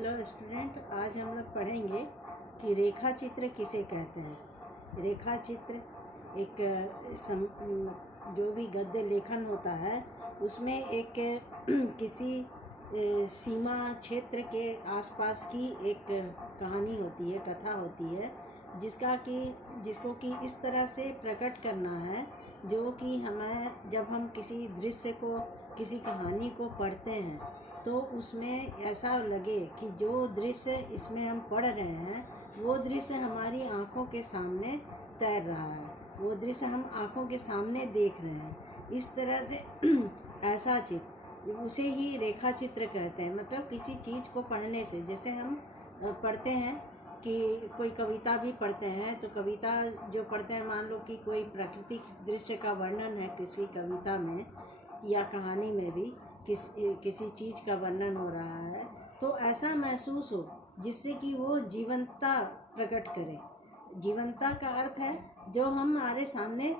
Hello student, आज हम लोग पढ़ेंगे कि रेखा चित्र किसे कहते हैं। रेखा चित्र एक जो भी गद्य लेखन होता है उसमें एक किसी सीमा क्षेत्र के आसपास की एक कहानी होती है, कथा होती है, जिसको कि इस तरह से प्रकट करना है जो कि हमें जब हम किसी दृश्य को, किसी कहानी को पढ़ते हैं तो उसमें ऐसा लगे कि जो दृश्य इसमें हम पढ़ रहे हैं वो दृश्य हमारी आँखों के सामने तैर रहा है, वो दृश्य हम आँखों के सामने देख रहे हैं। इस तरह से ऐसा चित्र, उसे ही रेखा चित्र कहते हैं। मतलब किसी चीज़ को पढ़ने से, जैसे हम पढ़ते हैं कि कोई कविता भी पढ़ते हैं तो कविता जो पढ़ते हैं, मान लो कि कोई प्राकृतिक दृश्य का वर्णन है किसी कविता में या कहानी में भी किसी चीज़ का वर्णन हो रहा है, तो ऐसा महसूस हो जिससे कि वो जीवंतता प्रकट करे। जीवंतता का अर्थ है जो हमारे सामने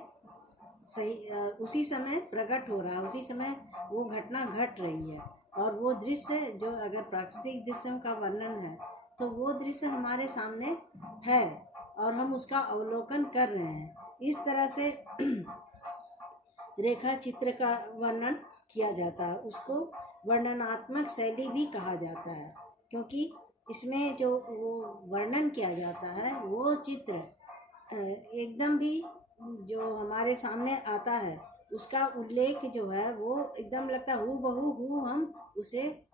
सही उसी समय प्रकट हो रहा है, उसी समय वो घटना घट रही है। और वो दृश्य जो अगर प्राकृतिक दृश्यों का वर्णन है तो वो दृश्य हमारे सामने है और हम उसका अवलोकन कर रहे हैं। इस तरह से रेखा चित्र का वर्णन किया जाता है। उसको वर्णनात्मक शैली भी कहा जाता है, क्योंकि इसमें जो वो वर्णन किया जाता है वो चित्र एकदम भी जो हमारे सामने आता है उसका उल्लेख जो है वो एकदम लगता है हूबहू हम उसे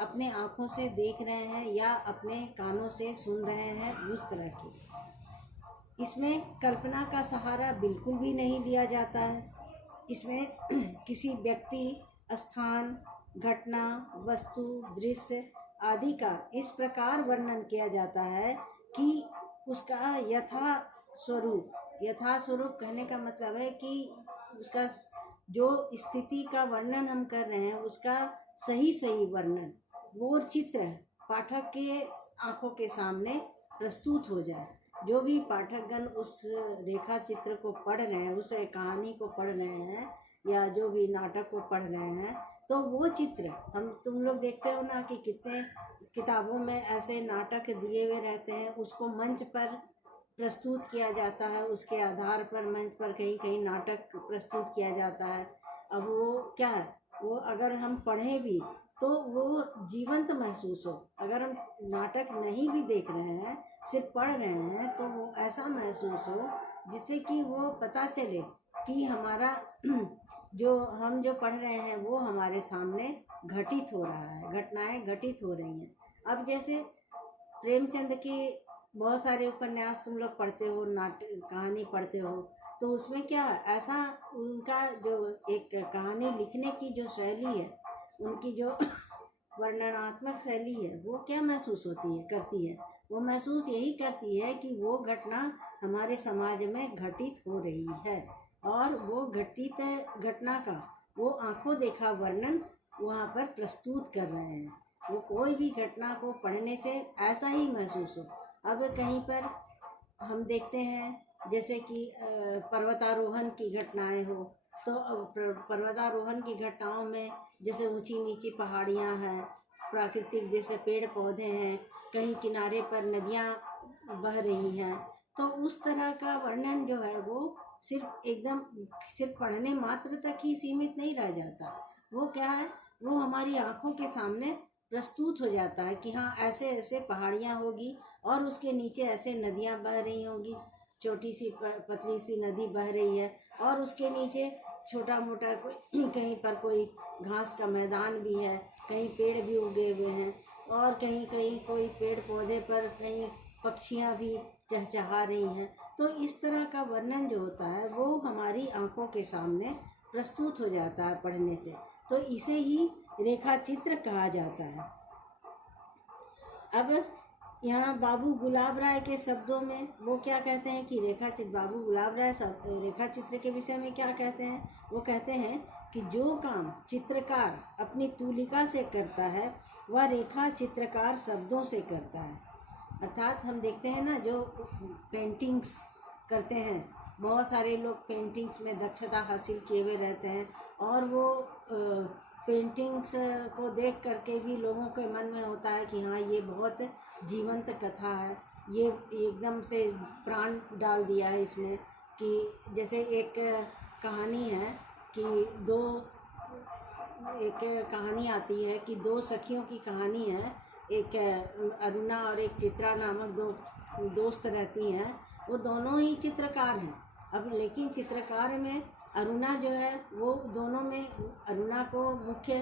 अपने आँखों से देख रहे हैं या अपने कानों से सुन रहे हैं, उस तरह की। इसमें कल्पना का सहारा बिल्कुल भी नहीं लिया जाता है। इसमें किसी व्यक्ति, स्थान, घटना, वस्तु, दृश्य आदि का इस प्रकार वर्णन किया जाता है कि उसका यथा स्वरूप कहने का मतलब है कि उसका जो स्थिति का वर्णन हम कर रहे हैं उसका सही वर्णन, वो चित्र पाठक के आँखों के सामने प्रस्तुत हो जाए। जो भी पाठकगण उस रेखा चित्र को पढ़ रहे हैं, उस कहानी को पढ़ रहे हैं या जो भी नाटक को पढ़ रहे हैं, तो वो चित्र तुम लोग देखते हो ना कि कितने किताबों में ऐसे नाटक दिए हुए रहते हैं, उसको मंच पर प्रस्तुत किया जाता है, उसके आधार पर मंच पर कहीं कहीं नाटक प्रस्तुत किया जाता है। अब वो क्या है, वो अगर हम पढ़ें भी तो वो जीवंत महसूस हो। अगर हम नाटक नहीं भी देख रहे हैं, सिर्फ पढ़ रहे हैं, तो वो ऐसा महसूस हो जिससे कि वो पता चले कि हमारा हम जो पढ़ रहे हैं वो हमारे सामने घटित हो रहा है, घटनाएं घटित हो रही हैं। अब जैसे प्रेमचंद के बहुत सारे उपन्यास तुम लोग पढ़ते हो, नाटक कहानी पढ़ते हो, तो उसमें क्या ऐसा उनका जो एक कहानी लिखने की जो शैली है, उनकी जो वर्णनात्मक शैली है, वो क्या महसूस करती है, वो महसूस यही करती है कि वो घटना हमारे समाज में घटित हो रही है और वो घटित घटना का वो आंखों देखा वर्णन वहाँ पर प्रस्तुत कर रहे हैं। वो कोई भी घटना को पढ़ने से ऐसा ही महसूस हो। अब कहीं पर हम देखते हैं जैसे कि पर्वतारोहण की घटनाएं हो, तो पर्वतारोहण की घटनाओं में जैसे ऊंची नीची पहाड़ियां हैं, प्राकृतिक जैसे पेड़ पौधे हैं, कहीं किनारे पर नदियां बह रही हैं, तो उस तरह का वर्णन जो है वो सिर्फ पढ़ने मात्र तक ही सीमित नहीं रह जाता। वो क्या है, वो हमारी आँखों के सामने प्रस्तुत हो जाता है कि हाँ ऐसे ऐसे पहाड़ियाँ होगी और उसके नीचे ऐसे नदियाँ बह रही होंगी, छोटी सी पतली सी नदी बह रही है और उसके नीचे छोटा मोटा कोई कहीं पर कोई घास का मैदान भी है, कहीं पेड़ भी उगे हुए हैं और कहीं कहीं कोई पेड़ पौधे पर कहीं पक्षियाँ भी चहचहा रही हैं। तो इस तरह का वर्णन जो होता है वो हमारी आँखों के सामने प्रस्तुत हो जाता है पढ़ने से, तो इसे ही रेखा चित्र कहा जाता है। अब यहाँ बाबू गुलाब राय के शब्दों में वो क्या कहते हैं कि बाबू गुलाब राय रेखा चित्र के विषय में क्या कहते हैं, वो कहते हैं कि जो काम चित्रकार अपनी तूलिका से करता है वह रेखा चित्रकार शब्दों से करता है। अर्थात हम देखते हैं ना जो पेंटिंग्स करते हैं, बहुत सारे लोग पेंटिंग्स में दक्षता हासिल किए हुए रहते हैं और वो पेंटिंग्स को देख करके भी लोगों के मन में होता है कि हाँ ये बहुत जीवंत कथा है, ये एकदम से प्राण डाल दिया है इसमें। कि जैसे एक कहानी है कि एक कहानी आती है कि दो सखियों की कहानी है। एक अरुणा और एक चित्रा नामक दो दोस्त रहती हैं। वो दोनों ही चित्रकार हैं। अब लेकिन चित्रकार में अरुणा जो है वो दोनों में अरुणा को मुख्य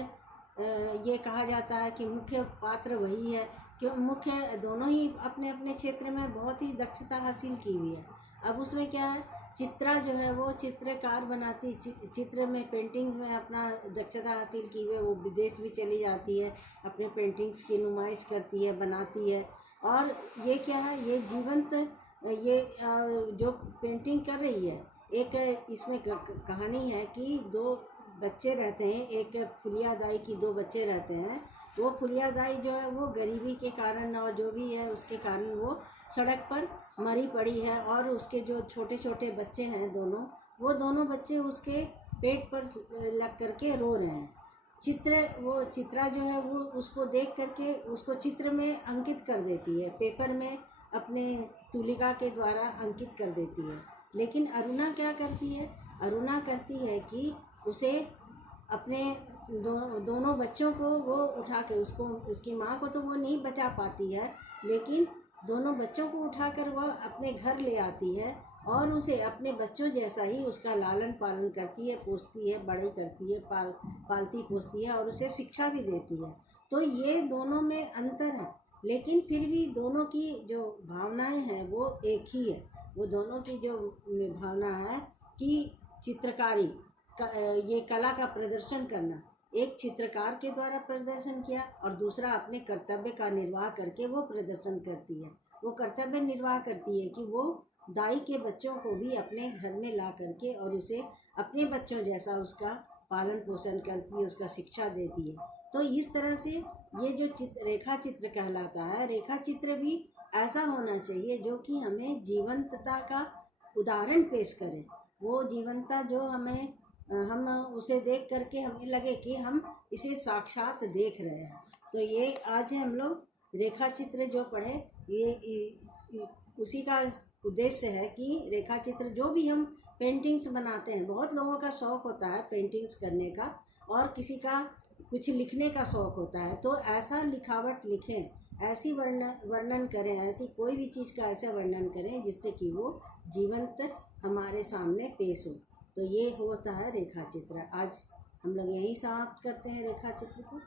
ये कहा जाता है कि मुख्य पात्र वही है, क्यों मुख्य दोनों ही अपने अपने क्षेत्र में बहुत ही दक्षता हासिल की हुई है। अब उसमें क्या है, चित्रा जो है वो चित्रकार बनाती, चित्र में पेंटिंग में अपना दक्षता हासिल की हुई है। वो विदेश भी चली जाती है, अपने पेंटिंग्स की नुमाइश करती है, बनाती है। और ये क्या है, ये जीवंत ये जो पेंटिंग कर रही है, एक इसमें कहानी है कि दो बच्चे रहते हैं, एक फुलिया दाई की दो बच्चे रहते हैं। वो फुलिया दाई जो है वो गरीबी के कारण और जो भी है उसके कारण वो सड़क पर मरी पड़ी है। और उसके जो छोटे छोटे बच्चे हैं दोनों, वो दोनों बच्चे उसके पेट पर लग करके रो रहे हैं। वो चित्रा जो है वो उसको देख करके उसको चित्र में अंकित कर देती है, पेपर में अपने तुलिका के द्वारा अंकित कर देती है। लेकिन अरुणा क्या करती है, अरुणा करती है कि उसे अपने दोनों बच्चों को वो उठा के, उसको उसकी माँ को तो वो नहीं बचा पाती है, लेकिन दोनों बच्चों को उठाकर वह अपने घर ले आती है और उसे अपने बच्चों जैसा ही उसका लालन पालन करती है, पोसती है, बड़े करती है, पालती पोसती है और उसे शिक्षा भी देती है। तो ये दोनों में अंतर है, लेकिन फिर भी दोनों की जो भावनाएं हैं वो एक ही है। वो दोनों की जो भावना है कि चित्रकारी ये कला का प्रदर्शन करना, एक चित्रकार के द्वारा प्रदर्शन किया और दूसरा अपने कर्तव्य का निर्वाह करके वो प्रदर्शन करती है। वो कर्तव्य निर्वाह करती है कि वो दाई के बच्चों को भी अपने घर में ला करके और उसे अपने बच्चों जैसा उसका पालन पोषण करती है, उसका शिक्षा देती है। तो इस तरह से ये जो रेखा चित्र कहलाता है, रेखा चित्र भी ऐसा होना चाहिए जो कि हमें जीवंतता का उदाहरण पेश करे। वो जीवंतता जो हम उसे देख करके हमें लगे कि हम इसे साक्षात देख रहे हैं। तो ये आज हम लोग रेखा चित्र जो पढ़े, ये उसी का उद्देश्य है कि रेखा चित्र जो भी हम पेंटिंग्स बनाते हैं, बहुत लोगों का शौक़ होता है पेंटिंग्स करने का और किसी का कुछ लिखने का शौक़ होता है। तो ऐसा लिखावट लिखें, ऐसी वर्णन करें, ऐसी कोई भी चीज़ का ऐसा वर्णन करें जिससे कि वो जीवंत हमारे सामने पेश हो। तो ये होता है रेखा चित्र। आज हम लोग यहीं समाप्त करते हैं रेखा चित्र को।